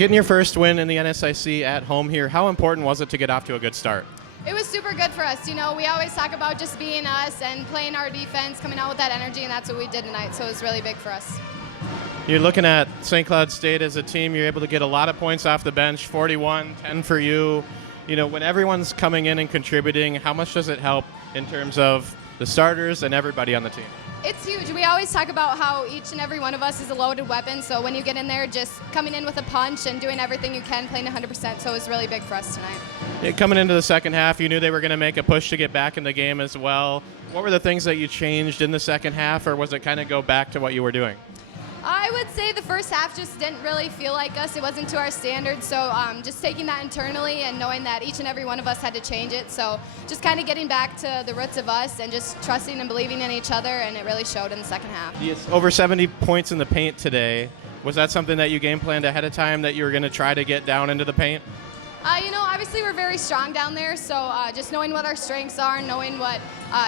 Getting your first win in the NSIC at home here, how important was it to get off to a good start? It was super good for us. You know, we always talk about just being us and playing our defense, coming out with that energy, and that's what we did tonight, so it was really big for us. You're looking at St. Cloud State as a team. You're able to get a lot of points off the bench, 41, 10 for you. You know, when everyone's coming in and contributing, how much does it help in terms of the starters and everybody on the team? It's huge. We always talk about how each and every one of us is a loaded weapon, so when you get in there, just coming in with a punch and doing everything you can, playing 100%, so it was really big for us tonight. Yeah, coming into the second half, you knew they were going to make a push to get back in the game as well. What were the things that you changed in the second half, or was it kind of go back to what you were doing? I would say the first half just didn't really feel like us. It wasn't to our standards, so just taking that internally and knowing that each and every one of us had to change it. So just kind of getting back to the roots of us and just trusting and believing in each other, and it really showed in the second half. Yes. Over 70 points in the paint today. Was that something that you game planned ahead of time, that you were going to try to get down into the paint? You know, obviously we're very strong down there, so just knowing what our strengths are, knowing what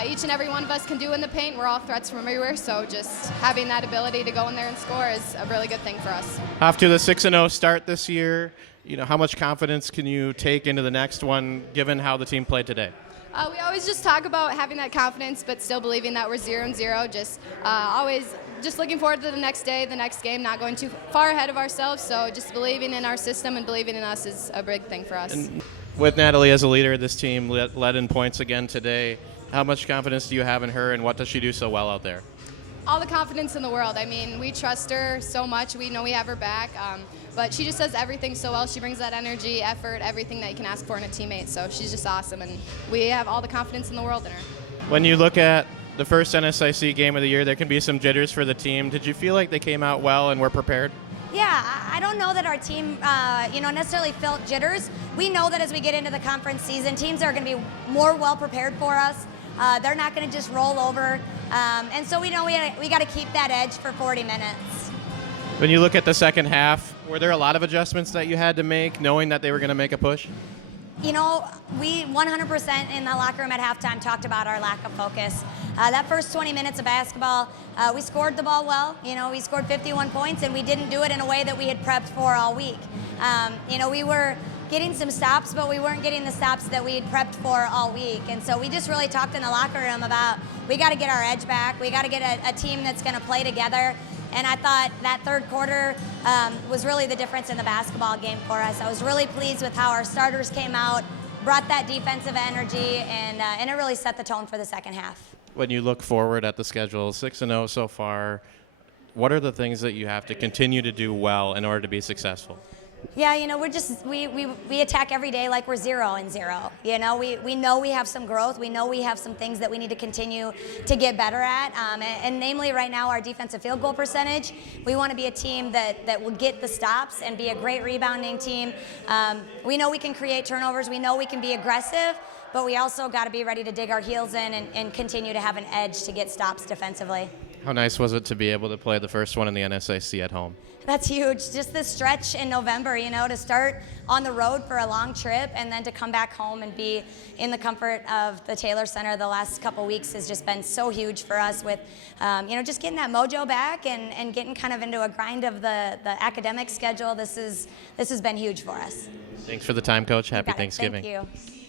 each and every one of us can do in the paint. We're all threats from everywhere, so just having that ability to go in there and score is a really good thing for us. Off to the 6-0 start this year. You know, how much confidence can you take into the next one, given how the team played today? We always just talk about having that confidence, but still believing that we're 0-0. Just always just looking forward to the next day, the next game, not going too far ahead of ourselves. So just believing in our system and believing in us is a big thing for us. And with Natalie as a leader of this team, led in points again today, how much confidence do you have in her, and what does she do so well out there? All the confidence in the world. I mean, we trust her so much. We know we have her back. But she just does everything so well. She brings that energy, effort, everything that you can ask for in a teammate. So she's just awesome, and we have all the confidence in the world in her. When you look at the first NSIC game of the year, there can be some jitters for the team. Did you feel like they came out well and were prepared? Yeah, I don't know that our team, necessarily felt jitters. We know that as we get into the conference season, teams are going to be more well prepared for us. They're not going to just roll over, and so we know we got to keep that edge for 40 minutes. When you look at the second half, were there a lot of adjustments that you had to make, knowing that they were going to make a push? You know, we 100% in the locker room at halftime talked about our lack of focus. That first 20 minutes of basketball, we scored the ball well. You know, we scored 51 points, and we didn't do it in a way that we had prepped for all week. We were getting some stops, but we weren't getting the stops that we had prepped for all week. And so we just really talked in the locker room about we got to get our edge back. We got to get a team that's going to play together. And I thought that third quarter was really the difference in the basketball game for us. I was really pleased with how our starters came out, brought that defensive energy, and it really set the tone for the second half. When you look forward at the schedule, 6-0 so far, what are the things that you have to continue to do well in order to be successful? Yeah, you know, we attack every day like we're 0-0. You know, we know we have some growth. We know we have some things that we need to continue to get better at. And namely right now, our defensive field goal percentage. We want to be a team that will get the stops and be a great rebounding team. We know we can create turnovers. We know we can be aggressive, but we also got to be ready to dig our heels in and continue to have an edge to get stops defensively. How nice was it to be able to play the first one in the NSIC at home? That's huge. Just this stretch in November, you know, to start on the road for a long trip and then to come back home and be in the comfort of the Taylor Center the last couple weeks has just been so huge for us with, just getting that mojo back and getting kind of into a grind of the academic schedule. This has been huge for us. Thanks for the time, Coach. Happy Thanksgiving. Thank you.